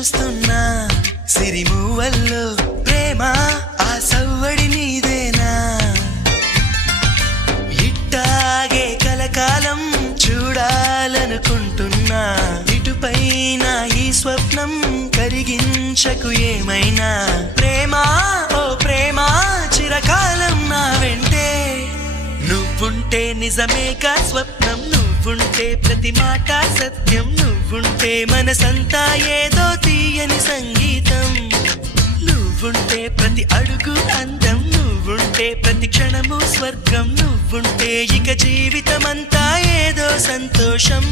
చూస్తున్నా సిరిమూవల్లో ప్రేమ ఆ సవ్వడి నీదేనా ఇట్టాగే కలకాలం చూడాలనుకుంటున్నా ఇటుపైన ఈ స్వప్నం కరిగించకు ఏమైనా ప్రేమ ఓ ప్రేమ చిరకాలం నా వెంటే నువ్వుంటే నిజమేగా స్వప్నం నువ్వుంటే ప్రతి మాట సత్యం నువ్వుంటే మనసంతా ఏదో తీయని సంగీతం నువ్వుంటే ప్రతి అడుగు అందం నువ్వుంటే ప్రతి క్షణము స్వర్గం నువ్వుంటే ఇక జీవితమంతా ఏదో సంతోషం